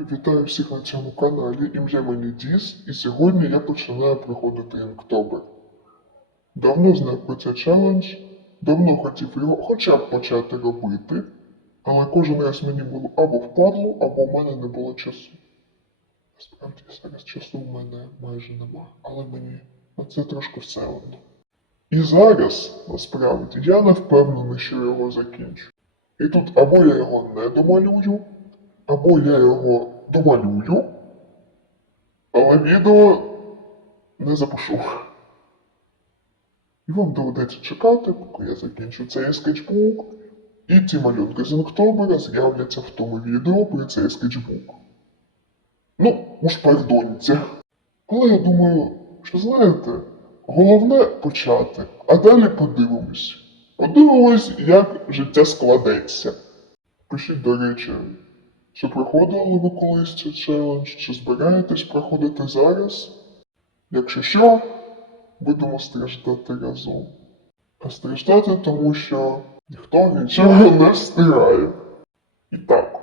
Вітаю всіх на цьому каналі. Ім'я мені Діс, і сьогодні я починаю проходити Інктобер. Давно знав про цей челендж, давно хотів його хоча б почати робити, але кожен раз мені було або впадло, або в мене не було часу. Насправді зараз часу в мене майже нема, але мені на це трошки все одно. І зараз, насправді, я не впевнений, що його закінчу. І тут або я його не домалюю, або я його домалюю, але відео не запишу. І вам доведеться чекати, поки я закінчу цей скетчбук, і ті малюнки з Інктобера з'являться в тому відео про цей скетчбук. Ну, уж пардоньте. Але я думаю, що знаєте, головне почати, а далі подивимось. Подивимось, як життя складеться. Пишіть, до речі, чи проходили ви колись цей челендж, чи збираєтесь проходити зараз? Якщо що, будемо страждати разом. А страждати тому, що ніхто нічого не встигає. І так,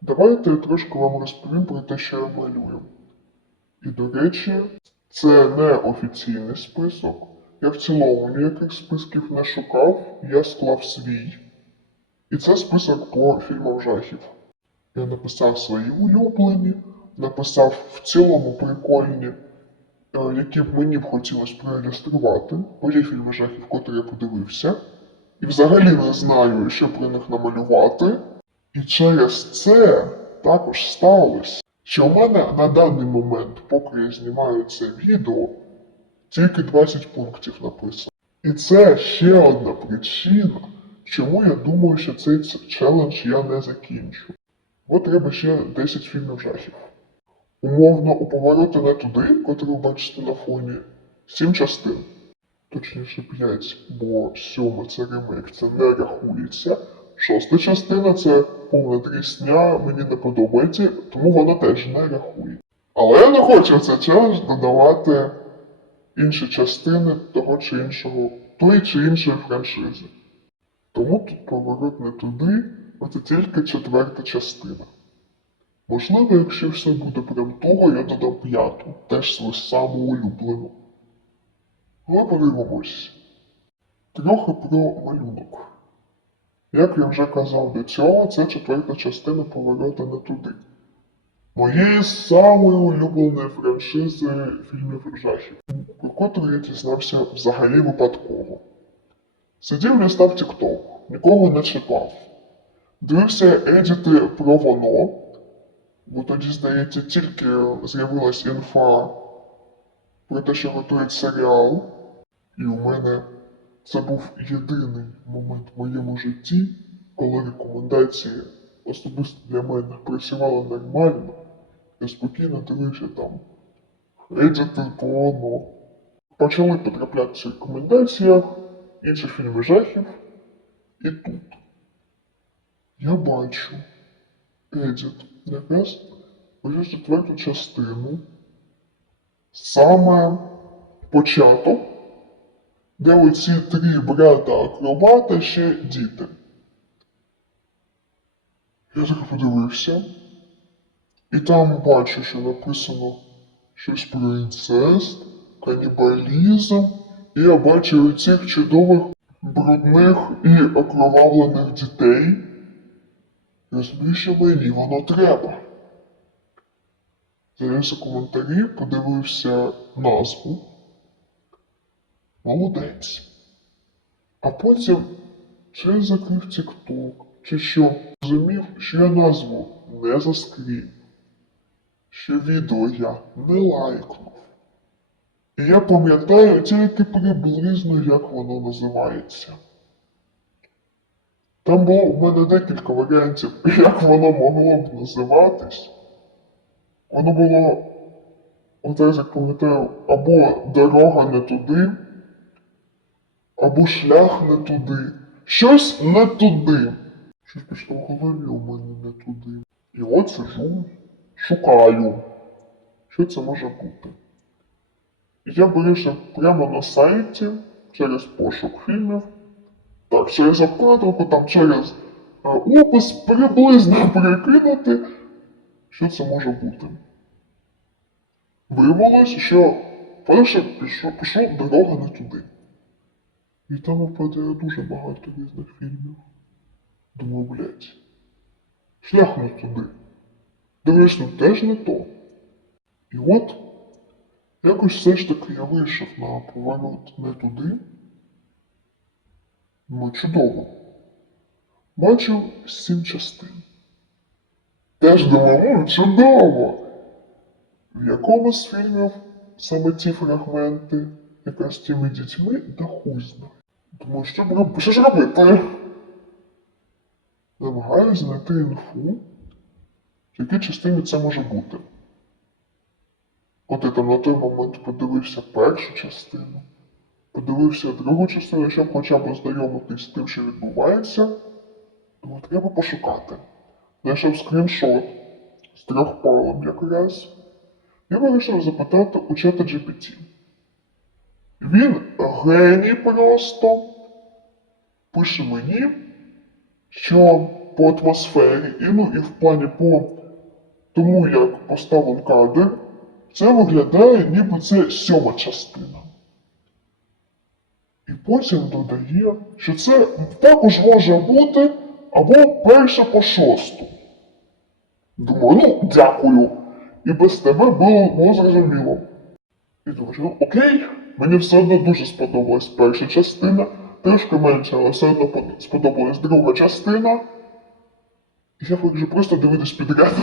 давайте я трошки вам розповім про те, що я малюю. І до речі, це не офіційний список. Я в цілому ніяких списків не шукав, я склав свій. І це список по фільмам жахів. Я написав свої улюблені, написав в цілому прикольні, е, які б мені б хотілося проілюструвати, бо є фільми жахів, котрі я подивився, і взагалі не знаю, що про них намалювати. І через це також сталося, що в мене на даний момент, поки я знімаю це відео, тільки 20 пунктів написано. І це ще одна причина, чому я думаю, що цей челендж я не закінчу. Бо треба ще 10 фільмів жахів. Умовно, у повороти не туди, котрий ви бачите на фоні, 7 частин. Точніше 5, бо сьоме це ремейк, це не рахується. Шоста частина це повна дрісня, мені не подобається, тому вона теж не рахує. Але я не хочу в цей челендж додавати інші частини того чи іншого, тої чи іншої франшизи. Тому тут поворот не туди, це тільки четверта частина. Можливо, якщо все буде прям туго, я додам п'яту, теж свою саму улюблену. Але подивимось. Трохи про малюнок. Як я вже казав до цього, це четверта частина поворота не туди. Моєї самої улюбленої франшизи фільмів жахів, про котру я дізнався взагалі випадково. Сидів листав TikTok, нікого не чіпав. Дивився едіти про воно, бо тоді, здається, тільки з'явилась інфа про те, що готують серіал. І у мене це був єдиний момент в моєму житті, коли рекомендації особисто для мене працювали нормально. Я спокійно дивився там едіти про воно. Почали потраплятися в рекомендаціях, інші фільми жахів. І тут я бачу. Едіт якраз ось четверту частину, саме початок, де оці три брата акробата ще діти. Я так подивився, і там бачу, що написано щось про інцест, канібалізм, і я бачу оцих чудових брудних і окровавлених дітей. Що мені воно треба. Заліз у коментарі, подивився назву. Молодець. А потім чи закрив TikTok, чи що, зрозумів, що я назву не заскрів, що відео я не лайкнув. І я пам'ятаю тільки приблизно, як воно називається. Там було в мене декілька варіантів, як воно могло б називатись. Воно було, зараз як пам'ятаю, або дорога не туди, або шлях не туди. Щось не туди. Щось пішло в голові у мене не туди. І от сижу, шукаю, що це може бути. І я вирішив прямо на сайті через пошук фільмів, так, через обкладинку, там через е, опис приблизно перекинути, що це може бути. Виявилось, що перше пішов, пішов дорога не туди. І там випадає дуже багато різних фільмів. Думаю, блядь, шлях не туди. Дивлюсь, ну теж не то. І от якось все ж таки я вийшов на поворот не туди. Ну, чудово. Бачив сім частин. Теж думав, «О, чудово! В якому з фільмів саме ті фрагменти, якраз тими дітьми, да хуй знає. Думаю, що, б що ж робити? Намагаюсь знайти інфу, в якій частині це може бути. От я там на той момент подивився першу частину, подивився другу частину, щоб хоча б ознайомитись з тим, що відбувається. Думаю, треба пошукати. Знайшов скріншот з трьох палом якраз. Я вирішив запитати у чата GPT. Він геній просто пише мені, що по атмосфері і ну і в плані по тому, як поставлен кадр, це виглядає, ніби це сьома частина. І потім додає, що це також може бути або перша по шосту. Думаю, ну, дякую. І без тебе було, було зрозуміло. І думаю, окей, мені все одно дуже сподобалась перша частина, трошки менше, але все одно под- сподобалась друга частина. І я вирішив просто дивитись підряд.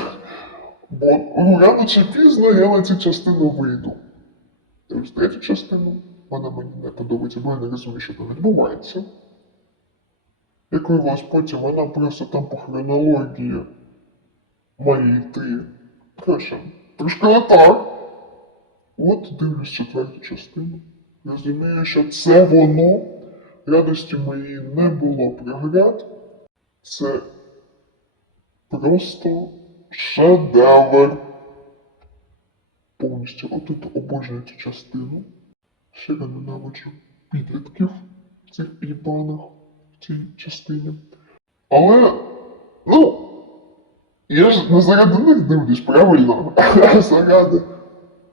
Бо ну, рано чи пізно я на цю частину вийду. І третю частину вона мені не подобається, бо я не розумію, що там відбувається. Як виявилось, потім вона просто там по хронології має йти. Коротше, трошки не так. От дивлюсь четверту частину. Розумію, що це воно. Радості моєї не було преград. Це просто шедевр. Повністю отут обожнюю цю частину. Ще я ненавиджу підлітків цих їбаних в цій частині. Але, ну, я ж не заради них дивлюсь, правильно? А заради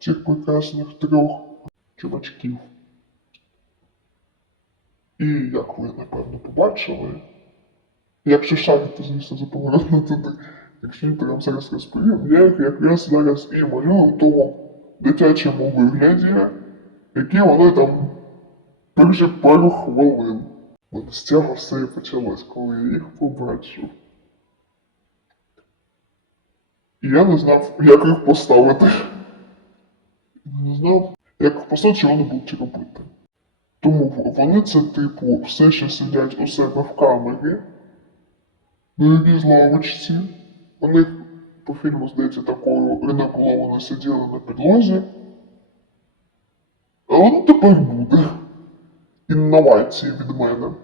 цих прекрасних трьох чувачків. І як ви, напевно, побачили, якщо шарите, звісно, за поворот не туди, якщо я вам зараз розповім, я їх якраз зараз і малюю в тому дитячому вигляді, які вони там перші пару хвилин. З цього все і почалось, коли я їх побачив. І я не знав, як їх поставити. Не знав, як поставити, що вони будуть робити. Тому вони це, типу, все ще сидять у себе в камері, на якійсь лавочці. У них по фільму, здається, такою вони сиділи на підлозі. Воно тепер буде. Інновації від мене.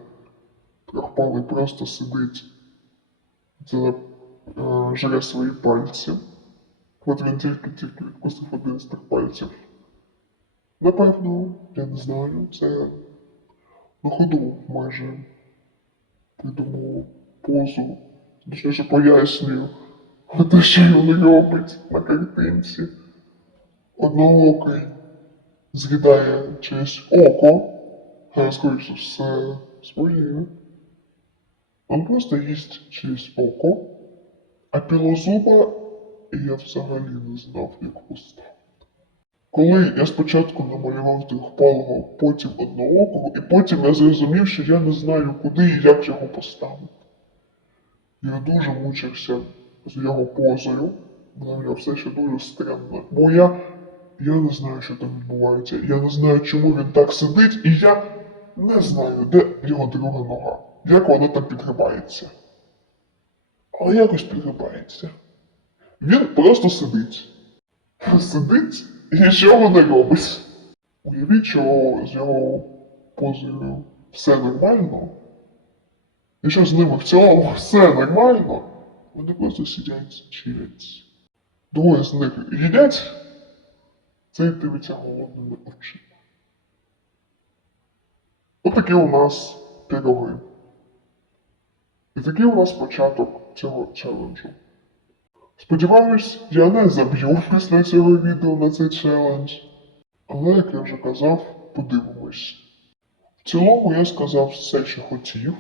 Трьохпалий просто сидить, це е, жре свої пальці. От він тільки-тільки відкусив один з тих пальців. Напевно, я не знаю, це на ходу майже придумав позу, точніше пояснюю те, що він робить на картинці. Одноокий з'їдає чиєсь око, а скоріше все своє. Він просто їсть чиєсь око, а пілозуба я взагалі не знав, як поставити. Коли я спочатку намалював трьохпалого, потім одноокого, і потім я зрозумів, що я не знаю, куди і як його поставити. Я дуже мучився з його позою, вона все ще дуже странна. Бо я, я не знаю, що там відбувається. Я не знаю, чому він так сидить, і я не знаю, де його друга нога, як вона там підгибається. Але якось підгибається. Він просто сидить. Сидить і нічого не робить. Уявіть, що з його позою все нормально. І що з ними в цілому все нормально. Вони просто сидять чилять. Двоє з них їдять, цей дивиться голодними очима. Отакі у нас пироги. І такий у нас початок цього челенджу. Сподіваюсь, я не заб'ю після цього відео на цей челендж. Але, як я вже казав, подивимось. В цілому я сказав все, що хотів.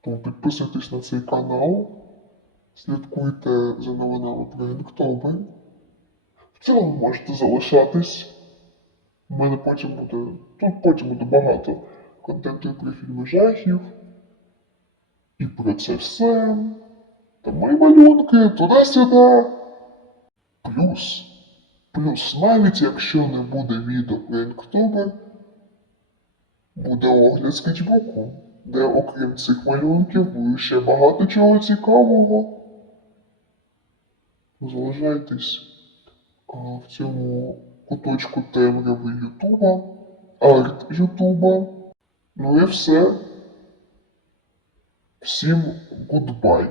Тому підписуйтесь на цей канал, слідкуйте за новинами про Інктобер. В цілому можете залишатись. У мене потім буде. Тут потім буде багато контенту про фільми жахів. І про це все. Та мої малюнки туди-сюди. Плюс. Плюс, навіть якщо не буде відео про Інктобер, буде огляд скетчбуку, де окрім цих малюнків буде ще багато чого цікавого. Залишайтесь в цьому куточку темряви Ютуба, арт Ютуба. Ну і все. Всім гудбай.